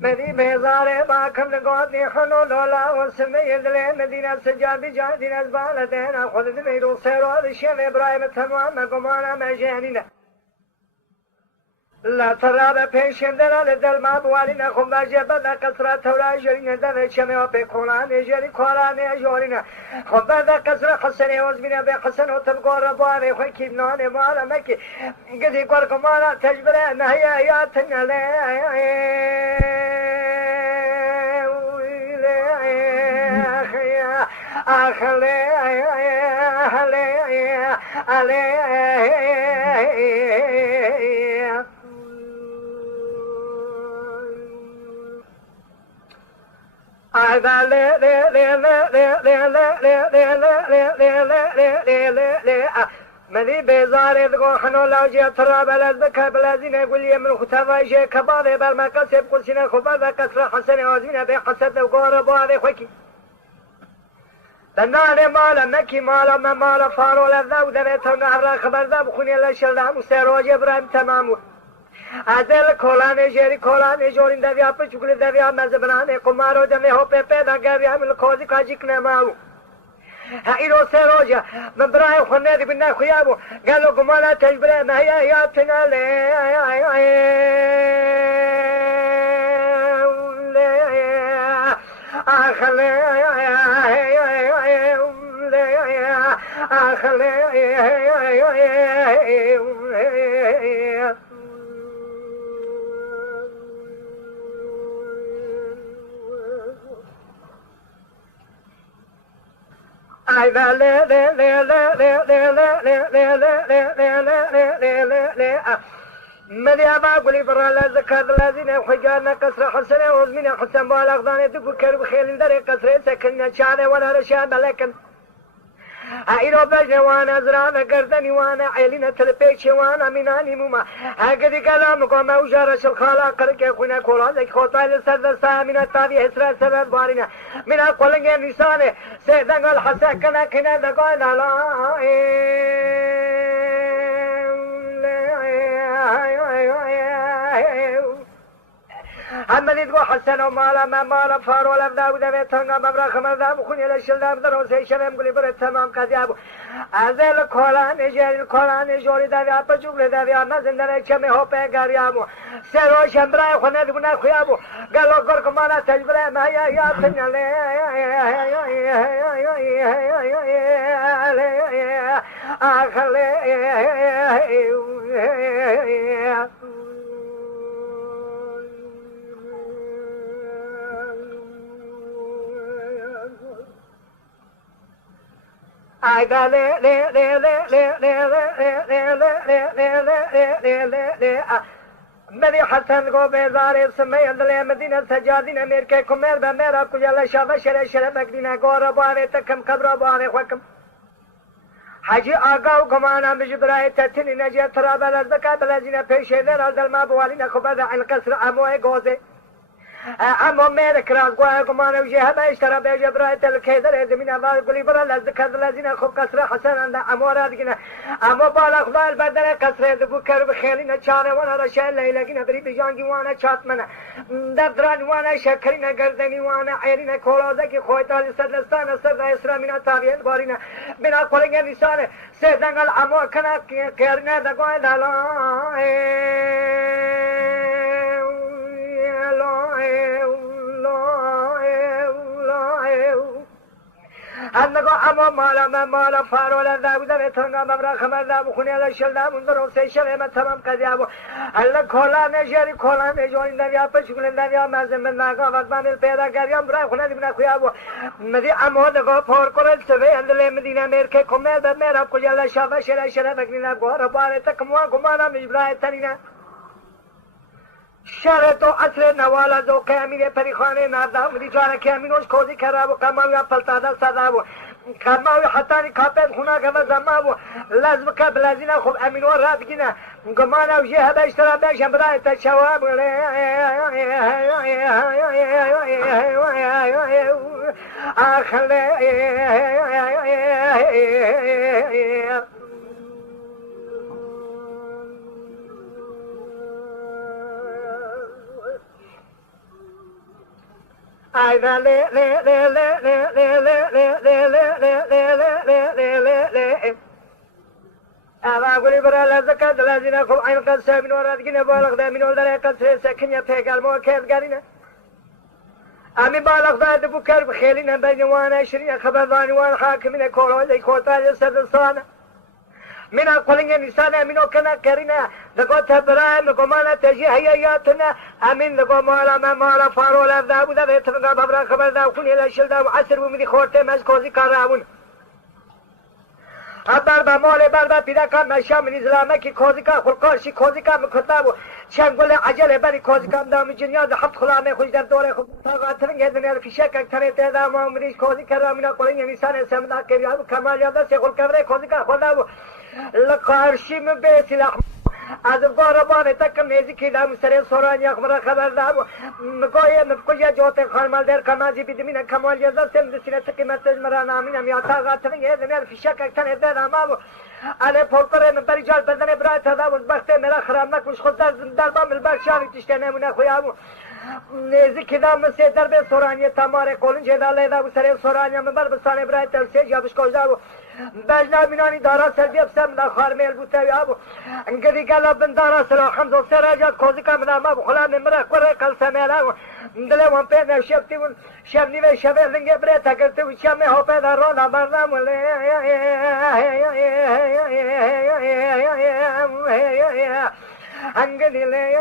مدي بزار باكم نقاطي حلو لولا وسمي دلي مدينة سجاد جادين البالدين خذ دميرو سيرو الشيخ إبراهيم تمام قمانا مجانينا لا ترى بيشن دل دل ما بوالينا خم باجبنا كسرة تولا جرينا دل شمع بكولان جري كولان جورينا خم بدا كسرة حسن وزمنا بحسن وتبقى رباري خكيب نان مالا مكي قد يقول كمالا تجبر نهيا يا تنالي أخلي مدي بزار دقو حنو لاجي ترى بلد بكا بلازين يقول لي من ختفا شيء كبار بالمكاسب كل سنة خبار كسر حسن وزمنا بحسد وقارب وهذا خوكي دنانه مال مکی مال ما مال فارو لذا ودنه تنهر خبر ذا بخونی لشلدم سراج ابراهیم تمام ازل کولان جری کولان جورین دویا په چوکل دویا مزبنانه قمارو دمه هو په پیدا غوی عمل کوزی کاجیک نماو هایرو سراج من برای خونه دی بنا خیابو قالو قمانا تجبره ما هي يا تناله مدي أبا قولي برا لازكاة لازين وحجارنا كسر حسنة وزمين حسن بالأغضان تفكر بخيل داري كسر سكننا شعر ولا رشاد لكن ايرو بجن وانا زرابه گردنی وانا عيلنا تلبيش وانا مناني موما هكذا كلام قوم وجارش الخالا قرك خونا كولا زي خوطال سر سامنا تابي اسرا سبب بارنا من قولنگ نشانه سيدن الحسن كنا كنا دقال لا عملي تقول حسن ومالا ما مالا فارو لفدا ودمي تنغا مبرا خمر دام خوني لشلدام درو سيشنم قولي برد تمام قذيابو ازل كولان جاري كولان جوري داوي اپا جوگل داوي آنا زندن چمي هو پي گاريابو سيرو شمبراي خونه دبنا خيابو قالو قرق مانا تجبره ما يا يا تنالي اخلي I got مدي حسن کو بیزار سمي اندلے مدینہ سجادین امیر کے کمر با میرا کجلا شابه شر شر مدینہ گور باوے تکم قبر باوے حکم حاجی آقا و گمانا بجبرای تتنی نجی ترابل از بکا بلازینا پیشه در از دلما بوالین خبر عن قصر اموه گوزه اما مالك راس قواكم انا وجهه ما اشترى بجبرايه الكيدر زمين الله يقول برا لذكر الذين خب كسر حسن عند اموراتنا اما بالغ بال بدل كسر بكر بخيلنا شاره وانا رشا ليلكنا بري بجانجي وانا شاتمنا دردران وانا شكرنا گردني وانا عيرنا كولازك خويتال سدلستان سد اسرامنا تابين بارينا بنا قولنگ نشانه سيدنگل امو كنا كيرنا دغوي دالا أنكو أمو مالا ما مالا فارو لذا ودا بتنغا مبرا خمر ذا بخوني لشلدا منظر سيشل ما تمام كذيابو الله كولا نجري كولا نجوين دنيا پچكل دنيا مازم من ناغا وقمان الپيدا كريم برا خونه دبنا خويابو مدي أمو دغو فور كورل سوي اندلي مدينة ميركي كومير بمير أبكو جلا شابا شرا شرا بكنينا غور بار تكموا غمانا مجبرا تنينا شرط و اصل نوالا زو کامینه پریخانه نردام دی جوانا کامینوش کوزی کرابو کماویا پلتادا صدابو كما حتى كابت هنا كما زمان لازم كبلازينا خب امين ورا بكنا كمان وجهه بيشترى باش براي تشواب اخر أيضا لا لا لا لا لا لا لا لا لا لا لا لا لا أنا أقول برا لازكا دلازينا خو عين قد سامين ورادقين بالغ دامين ولدنا قد سكن يتهقال موكاد قالنا أمي بالغ ذات بكر بخيلنا بين وانا 20 خبرضاني وانا حاكمين كولو لي كوتا جسد الصانة من أقولين نسانا منو كنا كرينا لقو تبرا لقو مانا تجي هياتنا أمين لقو مالا ما مالا فارولا ذابو ذا بيتفقا ببرا خبر ذا وكوني لشل ذا وعسر ومدي خورتي مزكوزي كارامون أبار بمال بار بيدا كان مشام من إسلامه كي خوزي كا خلقارشي خوزي كا مكتابو شنقول عجل بني خوزي كا دام الجنيا ذا حط خلامه خوش در دوره خب تاغاترين هذن الفشاك أكثر تدا ما مريش خوزي كرامنا قولين نسان سمنا كريابو كمال يادا سيقول كبره خوزي كا خدابو لقارشي من بيت الأحمر از قربان تک میزی کدام سر سوران یک مرا خبر دارم مگوی مفکوی جوت خالمال در کمازی بدمینه کمال یزد سم دسینه تکی مسج مرا نامینم یا تاغاتن یه دنیا فیشک اکتن دارم آبو علی پولکره من بریجال بدن برای تداوز بخته مرا خرام نکوش خود در بام البرشانی تشته نمونه خویابو نزی کدام مسیر در به سورانی تماره کلون جداله دارم سر سورانی من بر بسانه برای تلسیج یابش کجدارم بجنا بینانی دارا سلبی بسم دا خارمیل بوده یابو انگدی کلا بندارا سلا خمس و سراجات کوزی کم دام ابو خلا نمره کره کل سمیلا دله وان په نشفتی ون شمنی و شبه لنگ بره تکرت و شمه هو په درو لا برنام له انگدی له